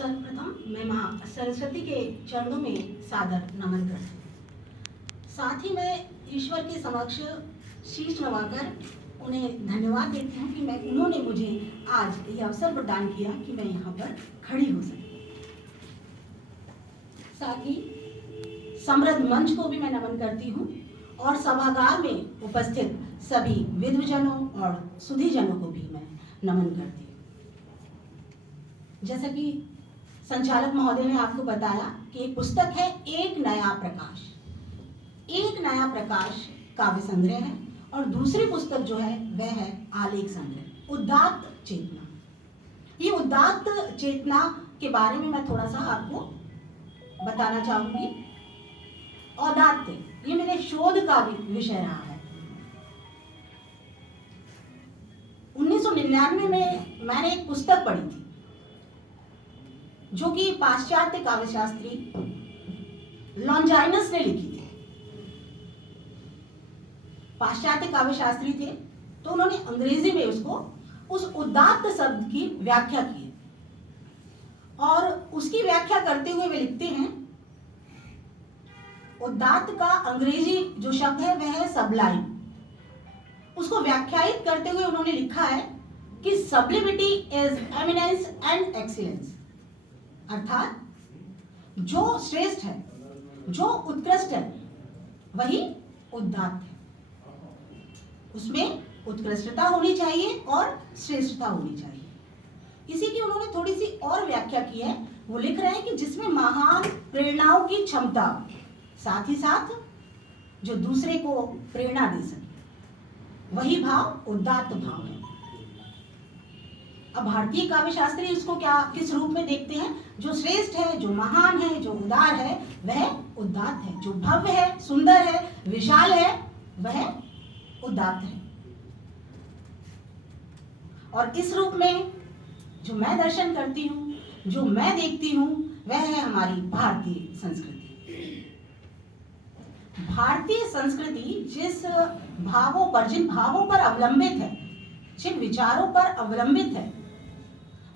सर्वप्रथम मैं माँ सरस्वती के चरणों में सादर नमन करती हूँ। साथ ही मैं ईश्वर के समक्ष शीश नवाकर उन्हें धन्यवाद देती हूँ कि उन्होंने मुझे आज ये अवसर प्रदान किया कि मैं यहाँ पर खड़ी हो सकी। साथ ही समृद्ध मंच को भी मैं नमन करती हूँ और सभागार में उपस्थित सभी विद्वजनों और सुधीजनों को भी मैं नमन करती हूँ। जैसा कि संचालक महोदय ने आपको बताया कि एक पुस्तक है एक नया प्रकाश काव्य संग्रह है और दूसरी पुस्तक जो है वह है आलेख संग्रह उदात्त चेतना। ये उदात्त चेतना के बारे में मैं थोड़ा सा आपको बताना चाहूंगी। औदात्य ये मेरे शोध का भी विषय रहा है। 1999 में मैंने एक पुस्तक पढ़ी थी जो कि पाश्चात्य काव्यशास्त्री लॉन्जाइनस ने लिखी थी। पाश्चात्य काव्यशास्त्री थे तो उन्होंने अंग्रेजी में उस उदात्त शब्द की व्याख्या की और उसकी व्याख्या करते हुए वे लिखते हैं उदात्त का अंग्रेजी जो शब्द है वह है सबलाइम। उसको व्याख्यायित करते हुए उन्होंने लिखा है कि सब्लिमिटी इज एमिनेंस एंड एक्सीलेंस, अर्थात जो श्रेष्ठ है, जो उत्कृष्ट है, वही उदात्त है। उसमें उत्कृष्टता होनी चाहिए और श्रेष्ठता होनी चाहिए। इसी की उन्होंने थोड़ी सी और व्याख्या की है। वो लिख रहे हैं कि जिसमें महान प्रेरणाओं की क्षमता, साथ ही साथ जो दूसरे को प्रेरणा दे सके, वही भाव उदात्त भाव है। अब भारतीय काव्यशास्त्री उसको किस रूप में देखते हैं? जो श्रेष्ठ है, जो महान है, जो उदार है, वह उदात्त है। जो भव्य है, सुंदर है, विशाल है, वह उदात्त है। और इस रूप में जो मैं दर्शन करती हूँ, जो मैं देखती हूँ, वह है हमारी भारतीय संस्कृति। भारतीय संस्कृति जिन भावों पर अवलंबित है, जिन विचारों पर अवलंबित है,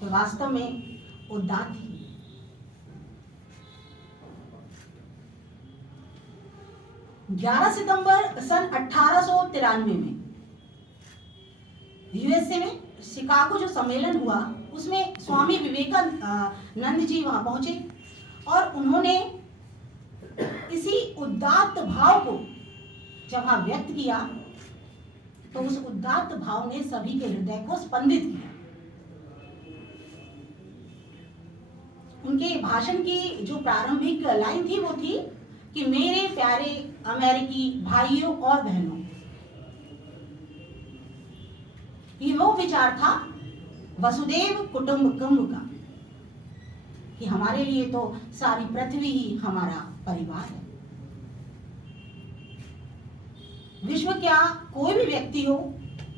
वास्तव में उदात्त ही। 11 सितंबर सन 1893 में यूएसए में शिकागो जो सम्मेलन हुआ, उसमें स्वामी विवेकानंद जी वहां पहुंचे और उन्होंने इसी उदात्त भाव को जब वहां व्यक्त किया तो उस उदात्त भाव ने सभी के हृदय को स्पंदित किया। उनके भाषण की जो प्रारंभिक लाइन थी वो थी कि मेरे प्यारे अमेरिकी भाइयों और बहनों, ये वो विचार था वसुदेव कुटुंबकम का कि हमारे लिए तो सारी पृथ्वी ही हमारा परिवार है। विश्व क्या कोई भी व्यक्ति हो,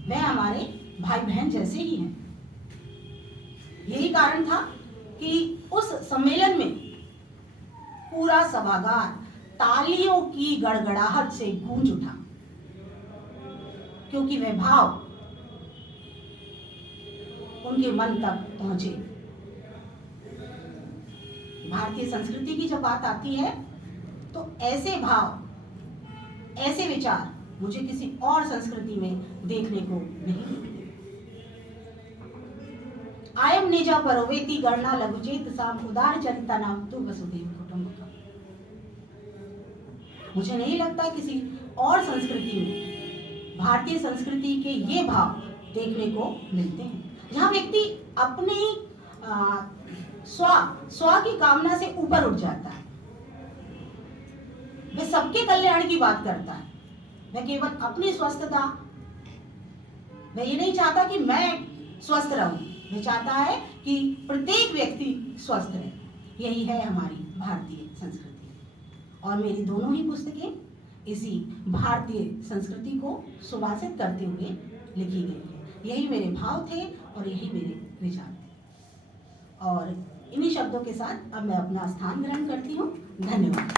वह हमारे भाई बहन जैसे ही हैं। यही कारण था कि उस सम्मेलन में पूरा सभागार तालियों की गड़गड़ाहट से गूंज उठा, क्योंकि वह भाव उनके मन तक पहुंचे। भारतीय संस्कृति की जब बात आती है तो ऐसे भाव, ऐसे विचार मुझे किसी और संस्कृति में देखने को नहीं मिलते। आयम निजा परोवेति गणना लघुचेत साम उदार चरिता नाम तु वसुदेव कुटुंबकम। मुझे नहीं लगता किसी और संस्कृति में भारतीय संस्कृति के ये भाव देखने को मिलते हैं, जहां व्यक्ति अपनी स्व की कामना से ऊपर उठ जाता है। वह सबके कल्याण की बात करता है, वह केवल अपनी स्वस्थता, वह ये नहीं चाहता कि मैं स्वस्थ रहूं, वह चाहता है कि प्रत्येक व्यक्ति स्वस्थ रहे। यही है हमारी भारतीय संस्कृति और मेरी दोनों ही पुस्तकें इसी भारतीय संस्कृति को सुभाषित करते हुए लिखी गई है। यही मेरे भाव थे और यही मेरे विचार थे और इन्हीं शब्दों के साथ अब मैं अपना स्थान ग्रहण करती हूँ। धन्यवाद।